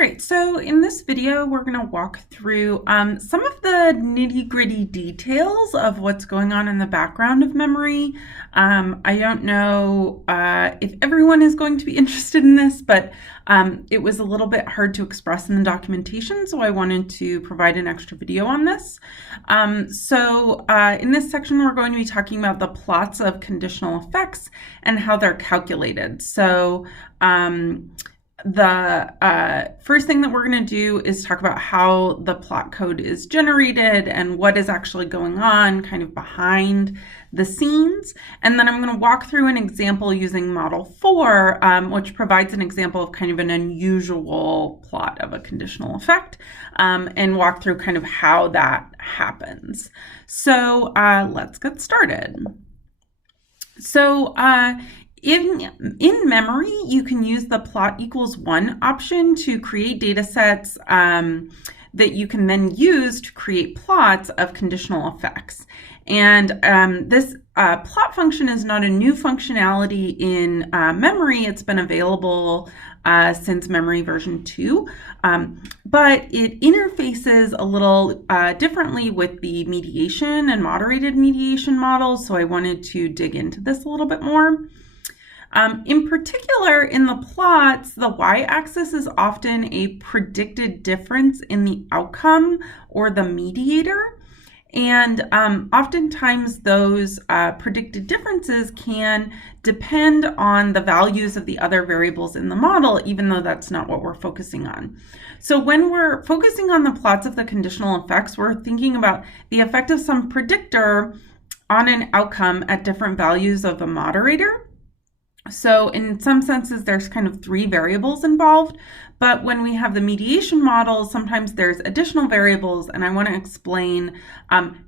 right, so in this video, we're going to walk through some of the nitty-gritty details of what's going on in the background of memory. I don't know if everyone is going to be interested in this, but it was a little bit hard to express in the documentation, so I wanted to provide an extra video on this. In this section, we're going to be talking about the plots of conditional effects and how they're calculated. So the first thing that we're going to do is talk about how the plot code is generated and what is actually going on kind of behind the scenes. And then I'm going to walk through an example using Model 4, which provides an example of kind of an unusual plot of a conditional effect, and walk through kind of how that happens. So let's get started. So in memory, you can use the plot equals 1 option to create data sets that you can then use to create plots of conditional effects. And this plot function is not a new functionality in memory. It's been available since memory version 2, but it interfaces a little differently with the mediation and moderated mediation models. So I wanted to dig into this a little bit more. In particular, in the plots, the y-axis is often a predicted difference in the outcome or the mediator. And oftentimes those predicted differences can depend on the values of the other variables in the model, even though that's not what we're focusing on. So when we're focusing on the plots of the conditional effects, we're thinking about the effect of some predictor on an outcome at different values of the moderator. So in some senses, there's kind of 3 variables involved, but when we have the mediation model, sometimes there's additional variables, and I want to explain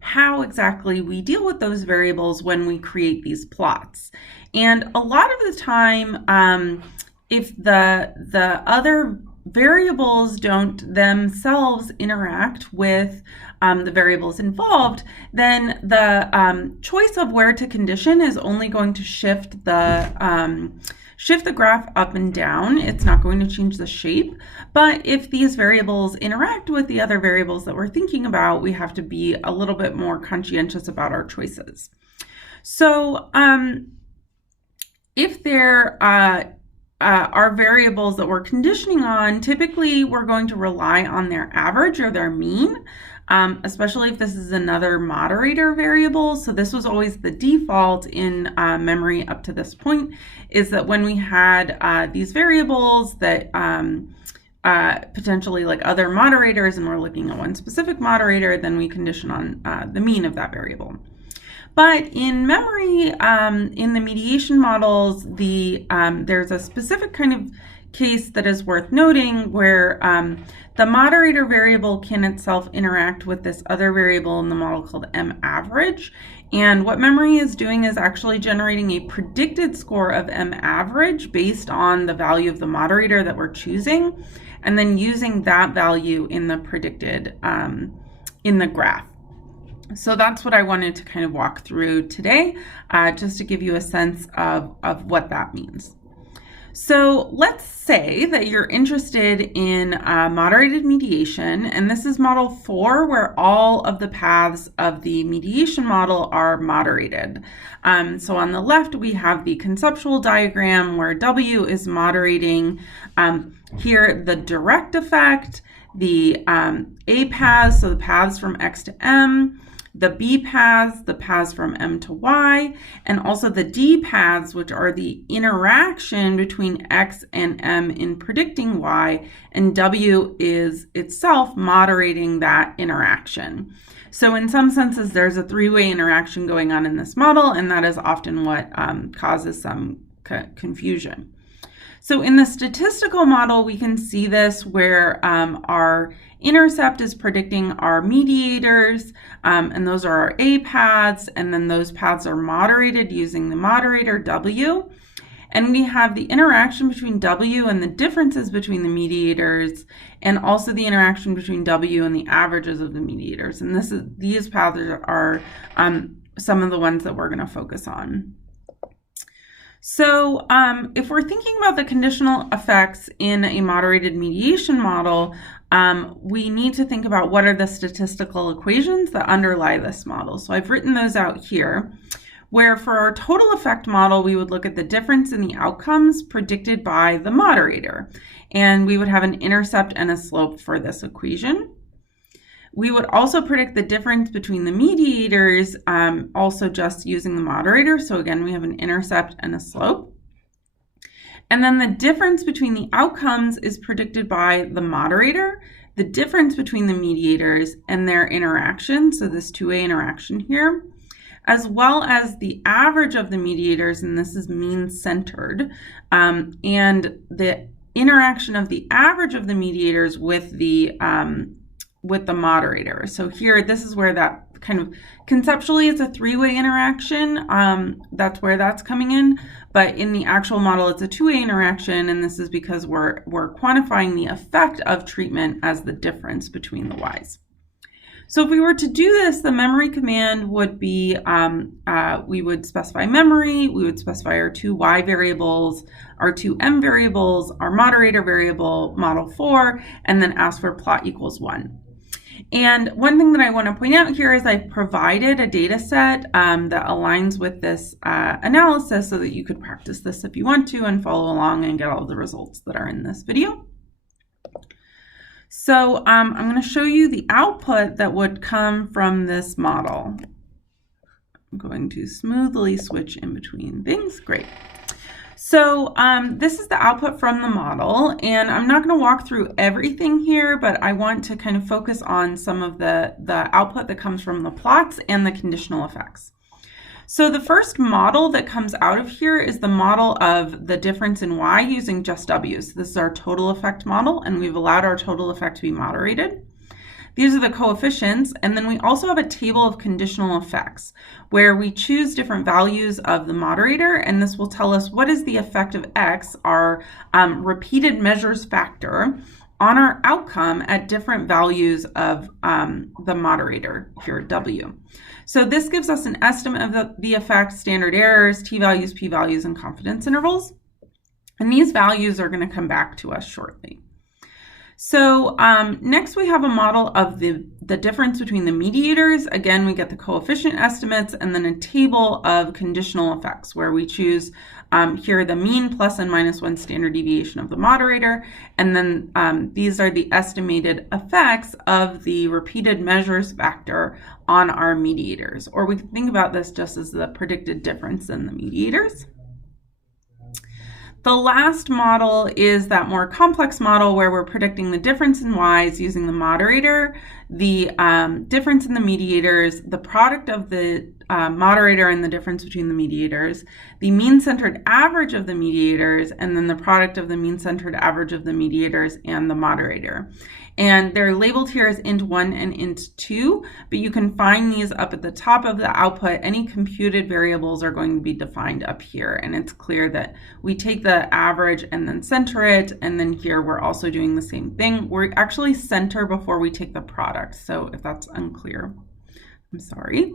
how exactly we deal with those variables when we create these plots. And a lot of the time, if the other variables don't themselves interact with the variables involved, then the choice of where to condition is only going to shift the graph up and down. It's not going to change the shape. But if these variables interact with the other variables that we're thinking about, we have to be a little bit more conscientious about our choices. So if there are variables that we're conditioning on, typically we're going to rely on their average or their mean, especially if this is another moderator variable. So this was always the default in memory up to this point, is that when we had these variables that potentially like other moderators, and we're looking at one specific moderator, then we condition on the mean of that variable. But in memory, in the mediation models, there's a specific kind of case that is worth noting where the moderator variable can itself interact with this other variable in the model called M-average. And what memory is doing is actually generating a predicted score of M-average based on the value of the moderator that we're choosing, and then using that value in the predicted, in the graph. So that's what I wanted to kind of walk through today, just to give you a sense of what that means. So let's say that you're interested in moderated mediation, and this is Model 4, where all of the paths of the mediation model are moderated. So on the left, we have the conceptual diagram where W is moderating here the direct effect, the A paths, so the paths from X to M, the B paths, the paths from M to Y, and also the D paths, which are the interaction between X and M in predicting Y, and W is itself moderating that interaction. So in some senses, there's a 3-way interaction going on in this model, and that is often what causes some confusion. So in the statistical model, we can see this where our intercept is predicting our mediators, and those are our A paths, and then those paths are moderated using the moderator W. And we have the interaction between W and the differences between the mediators, and also the interaction between W and the averages of the mediators. And these paths are some of the ones that we're going to focus on. So if we're thinking about the conditional effects in a moderated mediation model, we need to think about what are the statistical equations that underlie this model. So I've written those out here, where for our total effect model, we would look at the difference in the outcomes predicted by the moderator, and we would have an intercept and a slope for this equation. We would also predict the difference between the mediators, also just using the moderator. So again, we have an intercept and a slope. And then the difference between the outcomes is predicted by the moderator, the difference between the mediators and their interaction, so this two-way interaction here, as well as the average of the mediators, and this is mean-centered, and the interaction of the average of the mediators with the moderator. So here, this is where that kind of conceptually it's a three-way interaction. That's where that's coming in. But in the actual model, it's a two-way interaction, and this is because we're quantifying the effect of treatment as the difference between the y's. So if we were to do this, the memory command would be, we would specify memory, we would specify our two y variables, our two m variables, our moderator variable, model 4, and then ask for plot equals 1. And one thing that I want to point out here is I've provided a data set that aligns with this analysis so that you could practice this if you want to and follow along and get all the results that are in this video. So I'm going to show you the output that would come from this model. I'm going to smoothly switch in between things. Great. So this is the output from the model, and I'm not going to walk through everything here, but I want to kind of focus on some of the output that comes from the plots and the conditional effects. So the first model that comes out of here is the model of the difference in y using just w. So this is our total effect model, and we've allowed our total effect to be moderated. These are the coefficients, and then we also have a table of conditional effects where we choose different values of the moderator, and this will tell us what is the effect of x, our repeated measures factor, on our outcome at different values of the moderator here, w. So this gives us an estimate of the effect, standard errors, t-values, p-values, and confidence intervals. And these values are going to come back to us shortly. So next we have a model of the difference between the mediators. Again, we get the coefficient estimates and then a table of conditional effects where we choose here the mean plus and minus 1 standard deviation of the moderator. And then these are the estimated effects of the repeated measures factor on our mediators. Or we can think about this just as the predicted difference in the mediators. The last model is that more complex model where we're predicting the difference in y's using the moderator, the difference in the mediators, the product of the moderator and the difference between the mediators, the mean-centered average of the mediators, and then the product of the mean-centered average of the mediators and the moderator. And they're labeled here as int1 and int2, but you can find these up at the top of the output. Any computed variables are going to be defined up here, and it's clear that we take the average and then center it, and then here we're also doing the same thing. We actually center before we take the product, so if that's unclear, I'm sorry.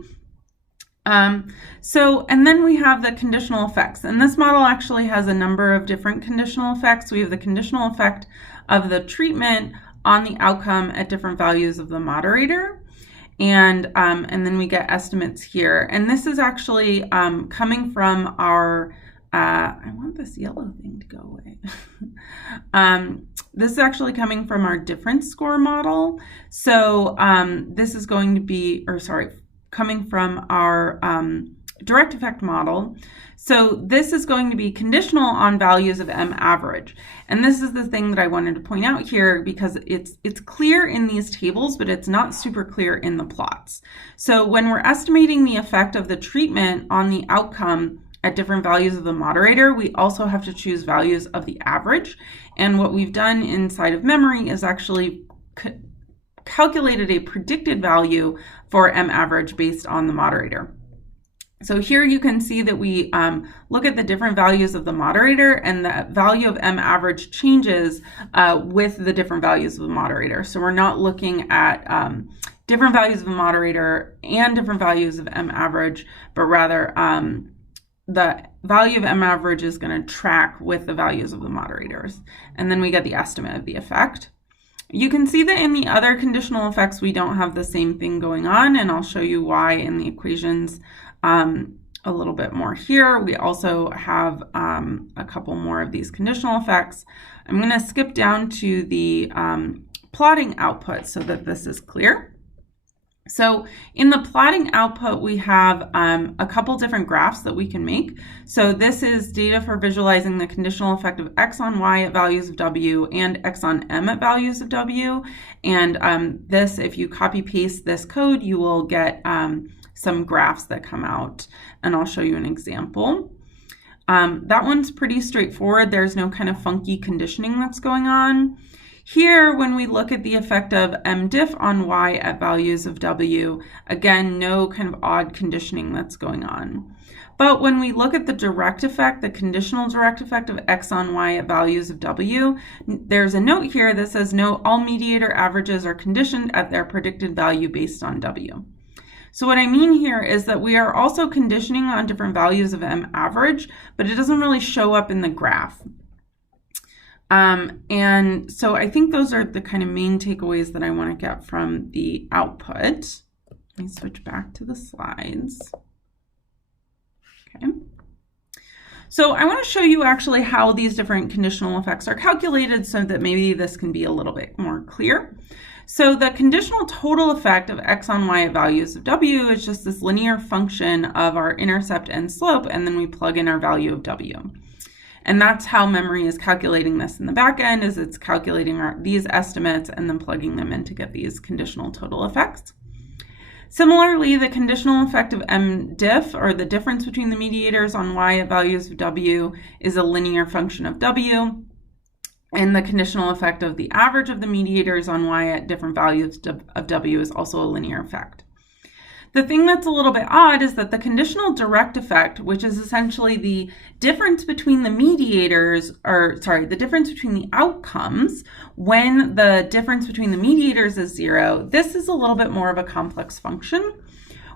And then we have the conditional effects, and this model actually has a number of different conditional effects. We have the conditional effect of the treatment on the outcome at different values of the moderator, and then we get estimates here. And this is actually coming from our, I want this yellow thing to go away. This is actually coming from our difference score model. So this is going to be, coming from our direct effect model. So this is going to be conditional on values of M average. And this is the thing that I wanted to point out here because it's clear in these tables, but it's not super clear in the plots. So when we're estimating the effect of the treatment on the outcome at different values of the moderator, we also have to choose values of the average. And what we've done inside of memory is actually calculated a predicted value for M average based on the moderator. So here you can see that we look at the different values of the moderator, and the value of M average changes with the different values of the moderator. So we're not looking at different values of the moderator and different values of M average, but rather the value of M average is going to track with the values of the moderators. And then we get the estimate of the effect. You can see that in the other conditional effects, we don't have the same thing going on, and I'll show you why in the equations a little bit more here. We also have a couple more of these conditional effects. I'm going to skip down to the plotting output so that this is clear. So in the plotting output, we have a couple different graphs that we can make. So this is data for visualizing the conditional effect of x on y at values of w and x on m at values of w. And this, if you copy paste this code, you will get some graphs that come out. And I'll show you an example. That one's pretty straightforward. There's no kind of funky conditioning that's going on. Here, when we look at the effect of mdiff on y at values of w, again, no kind of odd conditioning that's going on. But when we look at the direct effect, the conditional direct effect of x on y at values of w, there's a note here that says, no, all mediator averages are conditioned at their predicted value based on w. So what I mean here is that we are also conditioning on different values of m average, but it doesn't really show up in the graph. And so I think those are the kind of main takeaways that I want to get from the output. Let me switch back to the slides. Okay. So I want to show you actually how these different conditional effects are calculated so that maybe this can be a little bit more clear. So the conditional total effect of x on y at values of w is just this linear function of our intercept and slope, and then we plug in our value of w. And that's how memory is calculating this in the back end, is it's calculating these estimates and then plugging them in to get these conditional total effects. Similarly, the conditional effect of mdiff, or the difference between the mediators on y at values of w, is a linear function of w. And the conditional effect of the average of the mediators on y at different values of w is also a linear effect. The thing that's a little bit odd is that the conditional direct effect, which is essentially the difference between the mediators, the difference between the outcomes when the difference between the mediators is 0, this is a little bit more of a complex function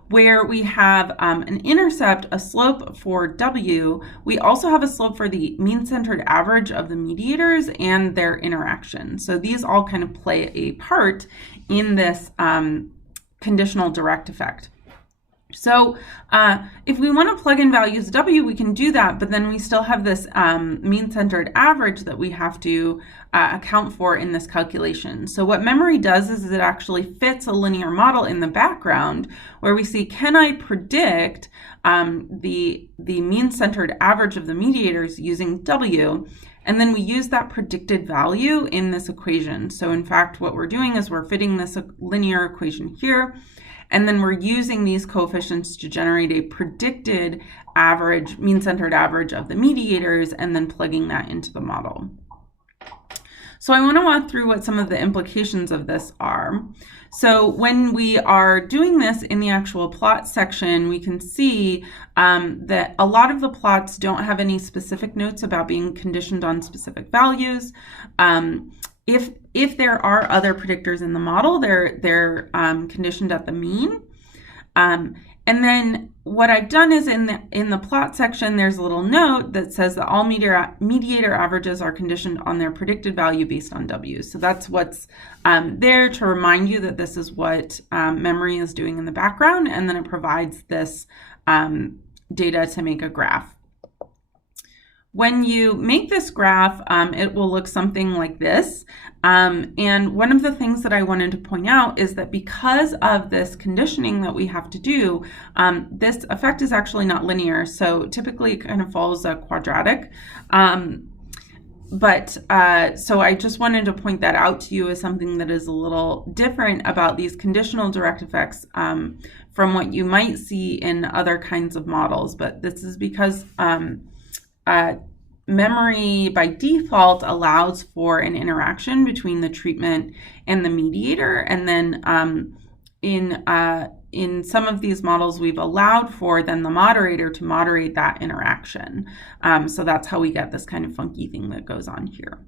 where we have an intercept, a slope for w. We also have a slope for the mean-centered average of the mediators and their interaction. So these all kind of play a part in this conditional direct effect. So if we want to plug in values of w, we can do that, but then we still have this mean-centered average that we have to account for in this calculation. So what memory does is it actually fits a linear model in the background where we see, can I predict the mean-centered average of the mediators using w? And then we use that predicted value in this equation. So in fact, what we're doing is we're fitting this linear equation here, and then we're using these coefficients to generate a predicted average, mean-centered average of the mediators, and then plugging that into the model. So I want to walk through what some of the implications of this are. So when we are doing this in the actual plot section, we can see that a lot of the plots don't have any specific notes about being conditioned on specific values. If there are other predictors in the model, they're conditioned at the mean. And then what I've done is in the plot section, there's a little note that says that all mediator averages are conditioned on their predicted value based on W. So that's what's there to remind you that this is what memory is doing in the background, and then it provides this data to make a graph. When you make this graph, it will look something like this. And one of the things that I wanted to point out is that because of this conditioning that we have to do, this effect is actually not linear. So typically it kind of follows a quadratic. So I just wanted to point that out to you as something that is a little different about these conditional direct effects from what you might see in other kinds of models. But this is because memory by default allows for an interaction between the treatment and the mediator, and then in some of these models we've allowed for then the moderator to moderate that interaction. So that's how we get this kind of funky thing that goes on here.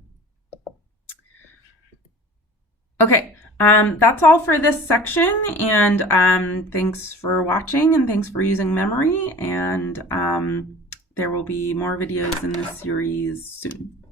Okay, that's all for this section, and thanks for watching, and thanks for using memory, and There will be more videos in this series soon.